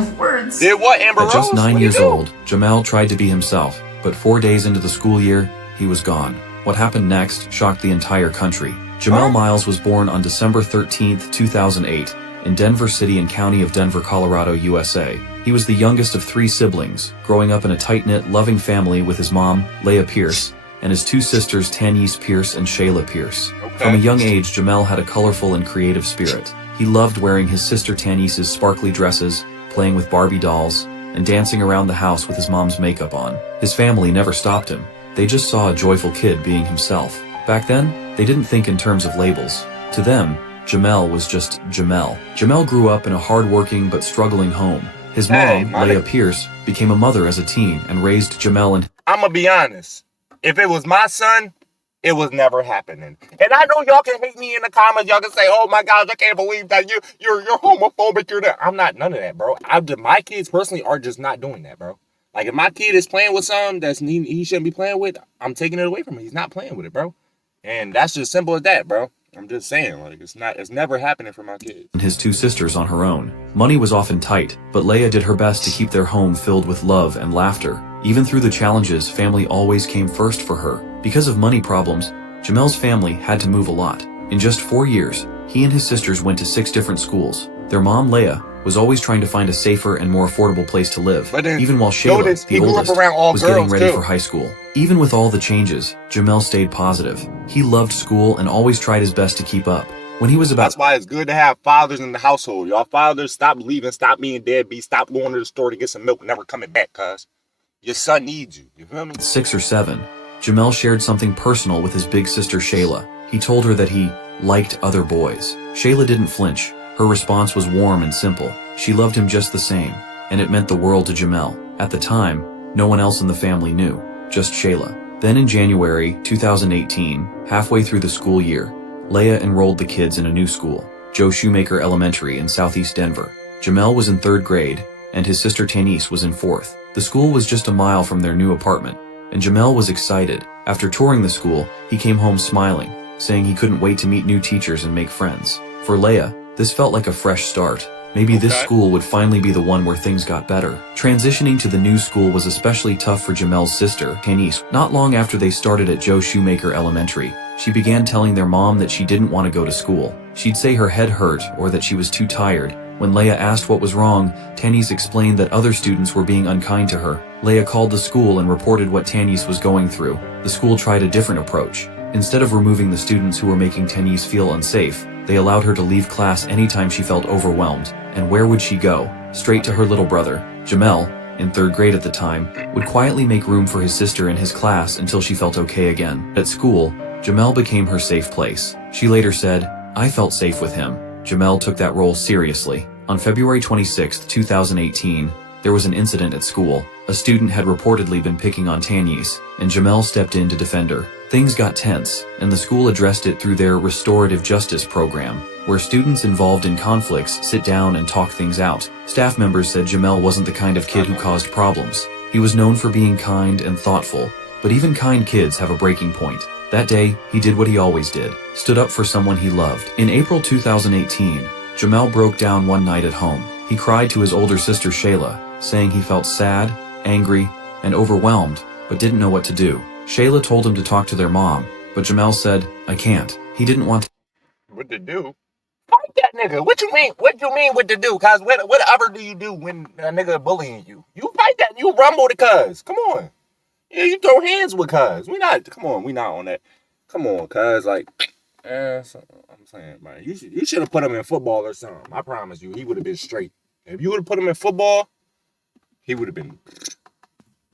have words. Did what, Amber Rose? At just 9 What'd years you do? old, Jamel tried to be himself, but 4 days into the school year, he was gone. What happened next shocked the entire country. Jamel Miles was born on December 13, 2008, in Denver City and County of Denver, Colorado, USA. He was the youngest of 3 siblings, growing up in a tight-knit, loving family with his mom, Leah Pierce, and his 2 sisters, Tanyese Pierce and Shayla Pierce. From a young age, Jamel had a colorful and creative spirit. He loved wearing his sister Tanyese's sparkly dresses, playing with Barbie dolls, and dancing around the house with his mom's makeup on. His family never stopped him. They just saw a joyful kid being himself. Back then, they didn't think in terms of labels. To them, Jamel was just Jamel. Jamel grew up in a hard-working but struggling home. His mom, Leah Pierce, became a mother as a teen and raised Jamel and... I'm gonna be honest. If it was my son, it was never happening. And I know y'all can hate me in the comments. Y'all can say, "Oh my gosh, I can't believe that you're homophobic. You're that." I'm not none of that, bro. My kids personally are just not doing that, bro. Like if my kid is playing with something that's he shouldn't be playing with, I'm taking it away from him. He's not playing with it, bro. And that's just simple as that, bro. I'm just saying, like it's never happening for my kids. And his 2 sisters on her own. Money was often tight, but Leah did her best to keep their home filled with love and laughter. Even through the challenges, family always came first for her. Because of money problems, Jamel's family had to move a lot. In just 4 years, he and his sisters went to 6 different schools. Their mom, Leah, was always trying to find a safer and more affordable place to live, even while Shayla, the oldest, was getting ready for high school. Even with all the changes, Jamel stayed positive. He loved school and always tried his best to keep up. When he was about... That's why it's good to have fathers in the household. Y'all fathers, stop leaving, stop being deadbeats, stop going to the store to get some milk, never coming back, cuz your son needs you. You feel me? 6 or 7, Jamel shared something personal with his big sister Shayla. He told her that he liked other boys. Shayla didn't flinch. Her response was warm and simple. She loved him just the same, and it meant the world to Jamel. At the time, no one else in the family knew, just Shayla. Then in January 2018, halfway through the school year, Leah enrolled the kids in a new school, Joe Shoemaker Elementary in southeast Denver. Jamel was in 3rd grade, and his sister Tanyese was in 4th. The school was just a mile from their new apartment, and Jamel was excited. After touring the school, he came home smiling, saying he couldn't wait to meet new teachers and make friends. For Leah, this felt like a fresh start. Maybe this school would finally be the one where things got better. Transitioning to the new school was especially tough for Jamel's sister, Tanyese. Not long after they started at Joe Shoemaker Elementary, she began telling their mom that she didn't want to go to school. She'd say her head hurt or that she was too tired. When Leah asked what was wrong, Tanyese explained that other students were being unkind to her. Leah called the school and reported what Tanyese was going through. The school tried a different approach. Instead of removing the students who were making Tanyese feel unsafe, they allowed her to leave class anytime she felt overwhelmed. And where would she go? Straight to her little brother. Jamel, in 3rd grade at the time, would quietly make room for his sister in his class until she felt okay again. At school, Jamel became her safe place. She later said, "I felt safe with him." Jamel took that role seriously. On February 26, 2018, there was an incident at school. A student had reportedly been picking on Tanyese, and Jamel stepped in to defend her. Things got tense, and the school addressed it through their restorative justice program, where students involved in conflicts sit down and talk things out. Staff members said Jamel wasn't the kind of kid who caused problems. He was known for being kind and thoughtful, but even kind kids have a breaking point. That day, he did what he always did, stood up for someone he loved. In April 2018, Jamel broke down one night at home. He cried to his older sister Shayla, saying he felt sad, angry, and overwhelmed, but didn't know what to do. Shayla told him to talk to their mom, but Jamel said, "I can't." He didn't want to. What to do? Fight that nigga. What you mean? What you mean what to do? Cuz whatever do you do when a nigga bullying you? You fight that. You rumble the cuz. Come on. Yeah, you throw hands with cuz. We not on that. Come on, cuz. Like, I'm saying, man, you should have put him in football or something. I promise you, he would have been straight. If you would have put him in football, he would have been.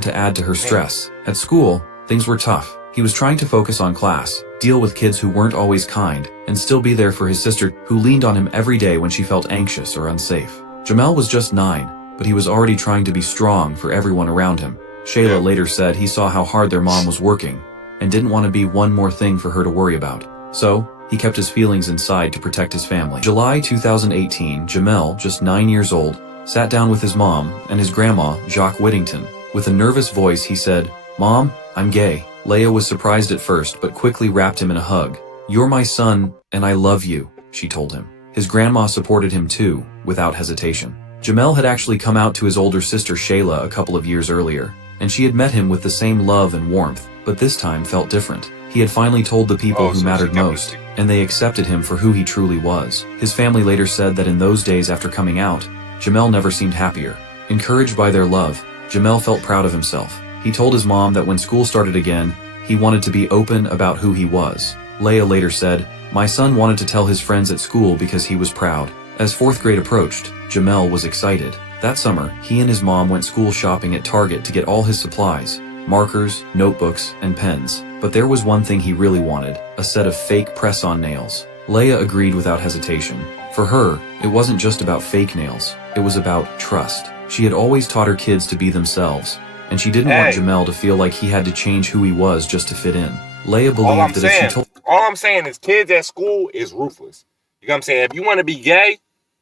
To add to her stress, at school, things were tough. He was trying to focus on class, deal with kids who weren't always kind, and still be there for his sister, who leaned on him every day when she felt anxious or unsafe. Jamel was just 9, but he was already trying to be strong for everyone around him. Shayla later said he saw how hard their mom was working, and didn't want to be one more thing for her to worry about. So, he kept his feelings inside to protect his family. July 2018, Jamel, just 9 years old, sat down with his mom and his grandma, Jock Whittington. With a nervous voice, he said, "Mom, I'm gay." Leah was surprised at first, but quickly wrapped him in a hug. "You're my son, and I love you," she told him. His grandma supported him too, without hesitation. Jamel had actually come out to his older sister Shayla a couple of years earlier, and she had met him with the same love and warmth, but this time felt different. He had finally told the people who mattered most, and they accepted him for who he truly was. His family later said that in those days after coming out, Jamel never seemed happier. Encouraged by their love, Jamel felt proud of himself. He told his mom that when school started again, he wanted to be open about who he was. Leah later said, "My son wanted to tell his friends at school because he was proud." As 4th grade approached, Jamel was excited. That summer, he and his mom went school shopping at Target to get all his supplies, markers, notebooks, and pens. But there was one thing he really wanted, a set of fake press-on nails. Leah agreed without hesitation. For her, it wasn't just about fake nails, it was about trust. She had always taught her kids to be themselves, and she didn't want Jamel to feel like he had to change who he was just to fit in. Leah believed that if she told... All I'm saying is kids at school is ruthless. You know what I'm saying? If you want to be gay,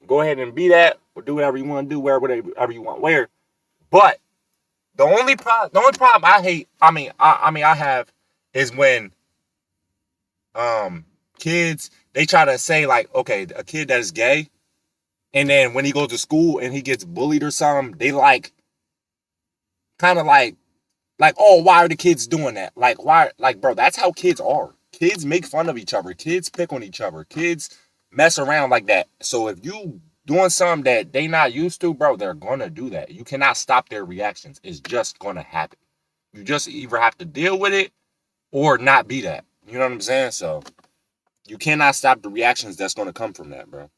go ahead and be that, or do whatever you want to do, wear whatever you want to wear. But the only problem I have is when kids, they try to say like, okay, a kid that is gay, and then when he goes to school and he gets bullied or something, they like kind of like, oh, why are the kids doing that? Like, why? Like, bro, that's how kids are. Kids make fun of each other. Kids pick on each other. Kids mess around like that. So if you doing something that they not used to, bro, they're gonna do that. You cannot stop their reactions. It's just gonna happen. You just either have to deal with it or not be that. You know what I'm saying? So you cannot stop the reactions that's gonna come from that, bro.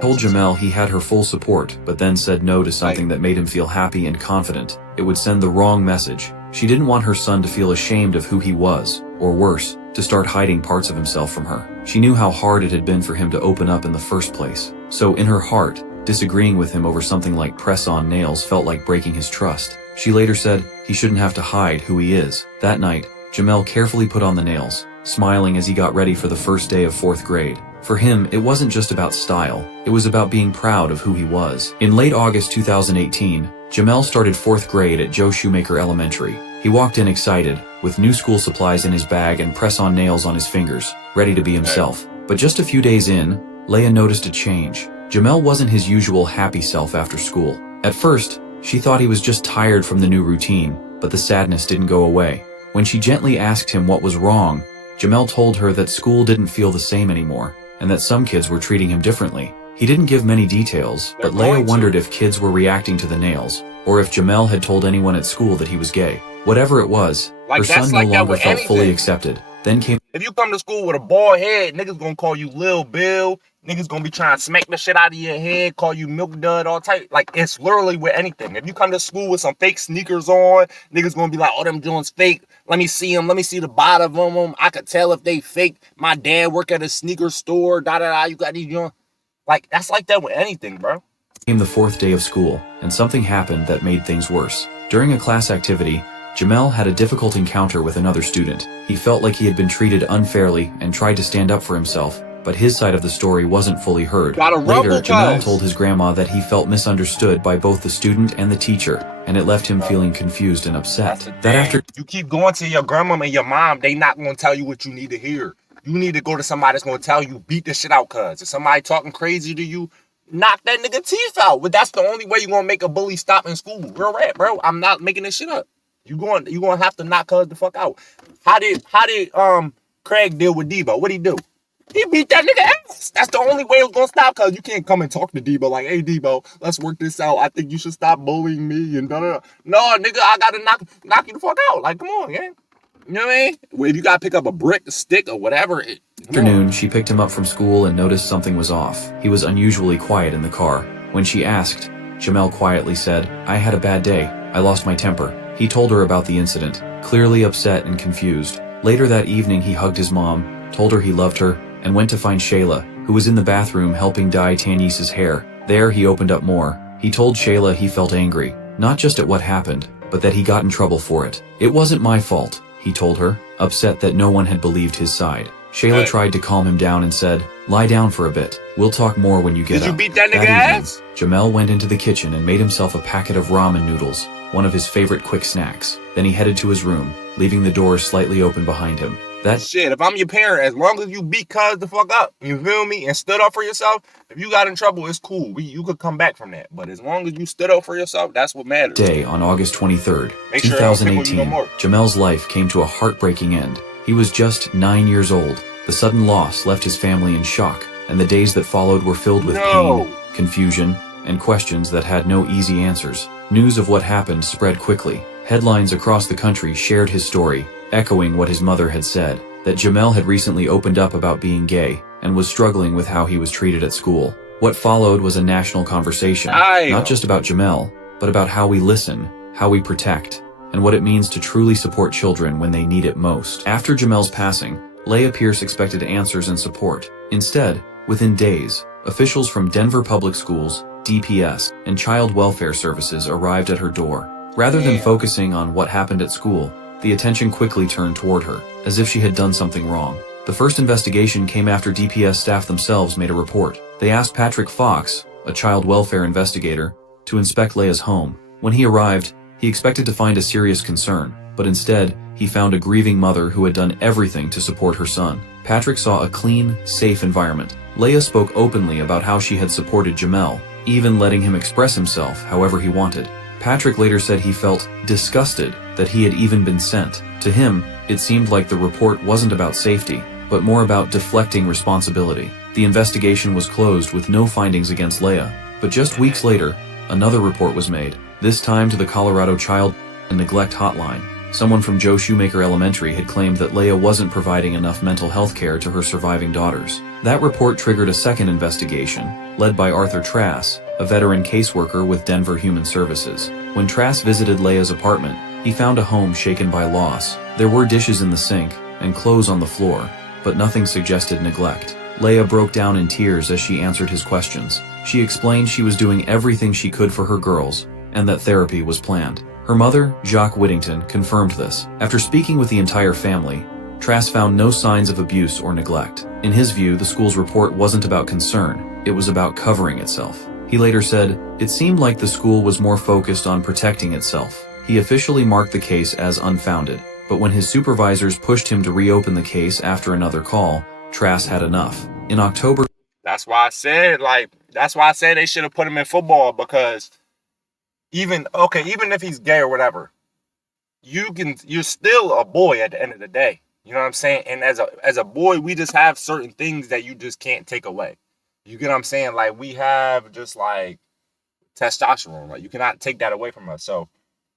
Told Jamel he had her full support, but then said no to something that made him feel happy and confident. It would send the wrong message. She didn't want her son to feel ashamed of who he was, or worse, to start hiding parts of himself from her. She knew how hard it had been for him to open up in the first place. So in her heart, disagreeing with him over something like press-on nails felt like breaking his trust. She later said he shouldn't have to hide who he is. That night, Jamel carefully put on the nails, smiling as he got ready for the first day of 4th grade. For him, it wasn't just about style, it was about being proud of who he was. In late August 2018, Jamel started 4th grade at Joe Shoemaker Elementary. He walked in excited, with new school supplies in his bag and press-on nails on his fingers, ready to be himself. But just a few days in, Leah noticed a change. Jamel wasn't his usual happy self after school. At first, she thought he was just tired from the new routine, but the sadness didn't go away. When she gently asked him what was wrong, Jamel told her that school didn't feel the same anymore, and that some kids were treating him differently. He didn't give many details, but Leah wondered if kids were reacting to the nails, or if Jamel had told anyone at school that he was gay. Whatever it was, her son no longer felt fully accepted. Then came... If you come to school with a bald head, niggas gonna call you Lil Bill. Niggas gonna be trying to smack the shit out of your head, call you Milk Dud, all type. Like, it's literally with anything. If you come to school with some fake sneakers on, niggas gonna be like, oh, them joints fake. Let me see them. Let me see the bottom of them. I could tell if they fake. My dad work at a sneaker store. Da-da-da. You got these joints. Like, that's like that with anything, bro. Came the 4th day of school, and something happened that made things worse. During a class activity, Jamel had a difficult encounter with another student. He felt like he had been treated unfairly and tried to stand up for himself, but his side of the story wasn't fully heard. Later, Jamel told his grandma that he felt misunderstood by both the student and the teacher, and it left him feeling confused and upset. That after you keep going to your grandma and your mom, they not going to tell you what you need to hear. You need to go to somebody that's going to tell you, beat the shit out, cuz. If somebody talking crazy to you, knock that nigga teeth out. But that's the only way you're going to make a bully stop in school. Real rap, bro. I'm not making this shit up. You going to have to knock cuz the fuck out. How did Craig deal with Debo? What'd he do? He beat that nigga ass. That's the only way it's gonna stop, cuz you can't come and talk to Debo like, hey Debo, let's work this out. I think you should stop bullying me and da da da. No, nigga, I gotta knock you the fuck out. Like, come on, yeah. You know what I mean? Well, if you gotta pick up a brick, a stick, or whatever. Afternoon, she picked him up from school and noticed something was off. He was unusually quiet in the car. When she asked, Jamel quietly said, I had a bad day. I lost my temper. He told her about the incident, clearly upset and confused. Later that evening, he hugged his mom, told her he loved her, and went to find Shayla, who was in the bathroom helping dye Tanice's hair. There, he opened up more. He told Shayla he felt angry, not just at what happened, but that he got in trouble for it. It wasn't my fault, he told her, upset that no one had believed his side. Shayla tried to calm him down and said, lie down for a bit. We'll talk more when you get up. Did you beat that nigga ass? Jamel went into the kitchen and made himself a packet of ramen noodles, one of his favorite quick snacks. Then he headed to his room, leaving the door slightly open behind him. That Shit, if I'm your parent, as long as you beat cuz the fuck up, you feel me, and stood up for yourself, if you got in trouble, it's cool. You could come back from that. But as long as you stood up for yourself, that's what matters. day, on August 23rd, Make sure they don't pick on you no 2018, more. Jamel's life came to a heartbreaking end. He was just 9 years old. The sudden loss left his family in shock, and the days that followed were filled with pain, confusion, and questions that had no easy answers. News of what happened spread quickly. Headlines across the country shared his story, echoing what his mother had said, that Jamel had recently opened up about being gay and was struggling with how he was treated at school. What followed was a national conversation, not just about Jamel, but about how we listen, how we protect, and what it means to truly support children when they need it most. After Jamel's passing, Leah Pierce expected answers and support. Instead, within days, officials from Denver Public Schools, DPS, and Child Welfare Services arrived at her door. Rather than focusing on what happened at school, the attention quickly turned toward her, as if she had done something wrong. The first investigation came after DPS staff themselves made a report. They asked Patrick Fox, a child welfare investigator, to inspect Leah's home. When he arrived, he expected to find a serious concern, but instead, he found a grieving mother who had done everything to support her son. Patrick saw a clean, safe environment. Leah spoke openly about how she had supported Jamel, even letting him express himself however he wanted. Patrick later said he felt disgusted that he had even been sent. To him, it seemed like the report wasn't about safety, but more about deflecting responsibility. The investigation was closed with no findings against Leah, but just weeks later, another report was made, this time to the Colorado Child Neglect Hotline. Someone from Joe Shoemaker Elementary had claimed that Leah wasn't providing enough mental health care to her surviving daughters. That report triggered a second investigation, led by Arthur Trass, a veteran caseworker with Denver Human Services. When Trass visited Leah's apartment, he found a home shaken by loss. There were dishes in the sink and clothes on the floor, but nothing suggested neglect. Leah broke down in tears as she answered his questions. She explained she was doing everything she could for her girls, and that therapy was planned. Her mother, Jacques Whittington, confirmed this. After speaking with the entire family, Trass found no signs of abuse or neglect. In his view, the school's report wasn't about concern, it was about covering itself. He later said, "It seemed like the school was more focused on protecting itself." He officially marked the case as unfounded, but when his supervisors pushed him to reopen the case after another call, Trass had enough. In October, That's why I said, they should have put him in football, because even if he's gay or whatever, you're still a boy at the end of the day. You know what I'm saying? And as a boy, we just have certain things that you just can't take away. You get what I'm saying? Like, we have just like testosterone. Like, you cannot take that away from us. So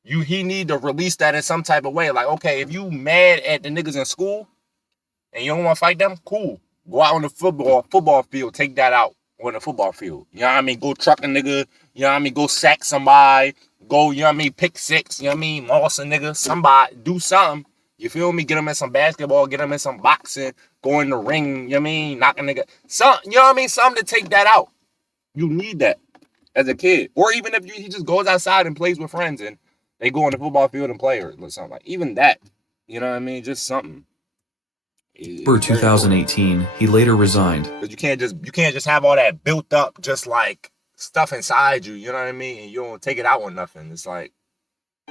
he need to release that in some type of way. Like, okay, if you mad at the niggas in school and you don't want to fight them, cool. Go out on the football field, take that out on the football field. You know what I mean? Go truck a nigga, you know what I mean? Go sack somebody, go, you know what I mean, pick six, you know what I mean, moss a nigga, somebody, do something. You feel me? Get them in some basketball, get them in some boxing, go in the ring, you know what I mean, knock a nigga. You know what I mean? Something to take that out. You need that as a kid. Or even if he just goes outside and plays with friends and they go on the football field and play or something like, even that, you know what I mean? Just something. For 2018, he later resigned. Because you can't just have all that built up, just like stuff inside you, you know what I mean? And you don't take it out on nothing. It's like,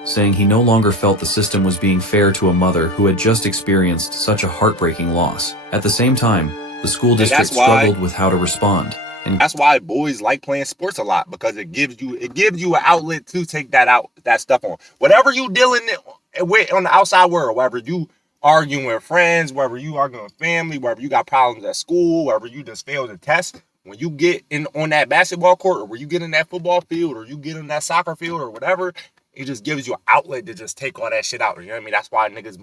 saying he no longer felt the system was being fair to a mother who had just experienced such a heartbreaking loss. At the same time, the school district struggled with how to respond. And that's why boys like playing sports a lot, because it gives you an outlet to take that stuff on. Whatever you dealing with on the outside world, whether you arguing with friends, whether you arguing with family, whether you got problems at school, whether you just failed a test, when you get in on that basketball court, or when you get in that football field, or you get in that soccer field or whatever, it just gives you an outlet to just take all that shit out. You know what I mean? That's why niggas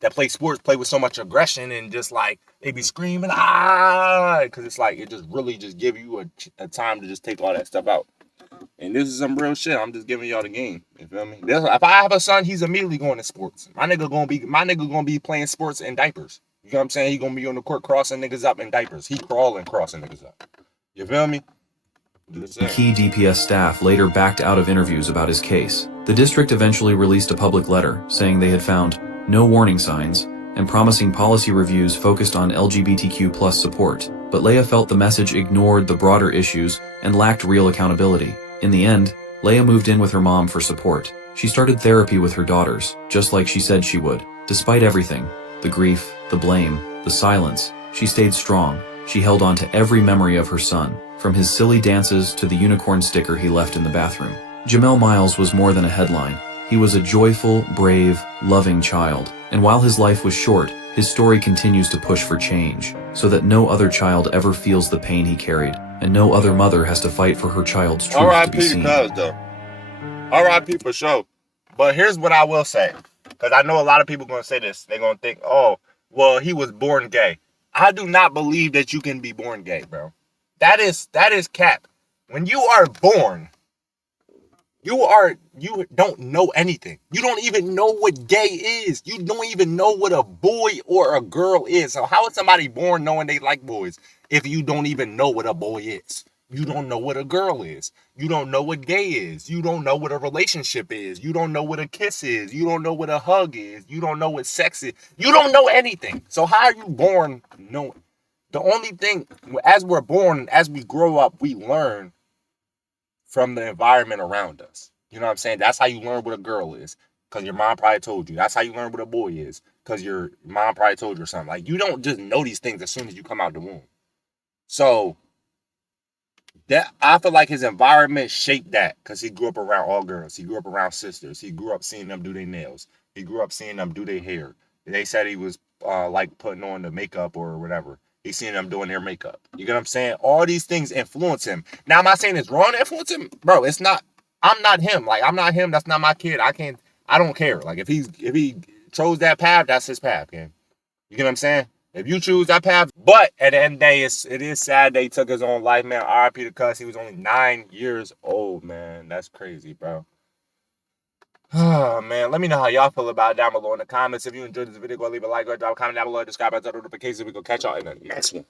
that play sports play with so much aggression, and just like they be screaming, because it's like it just really just give you a time to just take all that stuff out. And this is some real shit. I'm just giving y'all the game. You feel me? If I have a son, he's immediately going to sports. My nigga gonna be playing sports in diapers. You know what I'm saying? He gonna be on the court crossing niggas up in diapers. He crawling, crossing niggas up. You feel me? Key DPS staff later backed out of interviews about his case. The district eventually released a public letter saying they had found no warning signs and promising policy reviews focused on LGBTQ+ support. But Leah felt the message ignored the broader issues and lacked real accountability. In the end, Leah moved in with her mom for support. She started therapy with her daughters, just like she said she would. Despite everything, The grief, the blame, the silence. She stayed strong. She held on to every memory of her son, from his silly dances to the unicorn sticker he left in the bathroom. Jamel Miles was more than a headline. He was a joyful, brave, loving child. And while his life was short, his story continues to push for change, so that no other child ever feels the pain he carried, and no other mother has to fight for her child's truth to be R.I.P. seen. Cuz, though. R.I.P. for sure. But here's what I will say. Because I know a lot of people going to say this. They're going to think, oh, well, he was born gay. I do not believe that you can be born gay, bro. That is cap. When you are born, you don't know anything. You don't even know what gay is. You don't even know what a boy or a girl is. So how is somebody born knowing they like boys if you don't even know what a boy is? You don't know what a girl is. You don't know what gay is. You don't know what a relationship is. You don't know what a kiss is. You don't know what a hug is. You don't know what sex is. You don't know anything. So how are you born knowing? The only thing, as we're born, as we grow up, we learn from the environment around us. You know what I'm saying? That's how you learn what a girl is, because your mom probably told you. That's how you learn what a boy is, because your mom probably told you or something. Like, you don't just know these things as soon as you come out the womb. So that, I feel like his environment shaped that, because he grew up around all girls. He grew up around sisters. He grew up seeing them do their nails. He grew up seeing them do their hair. They said he was like putting on the makeup or whatever. He's seeing them doing their makeup. You get what I'm saying? All these things influence him. Now, am I saying it's wrong to influence him? Bro, it's not. I'm not him. Like, I'm not him. That's not my kid. I don't care. Like, if he chose that path, that's his path, man. You get what I'm saying? If you choose that path. But at the end of the day, it is sad that he took his own life, man. R.I.P. to Cuss. He was only 9 years old, man. That's crazy, bro. Oh, man. Let me know how y'all feel about it down below in the comments. If you enjoyed this video, go leave a like or drop a comment down below. Subscribe and turn on notifications. We go catch y'all in the next one.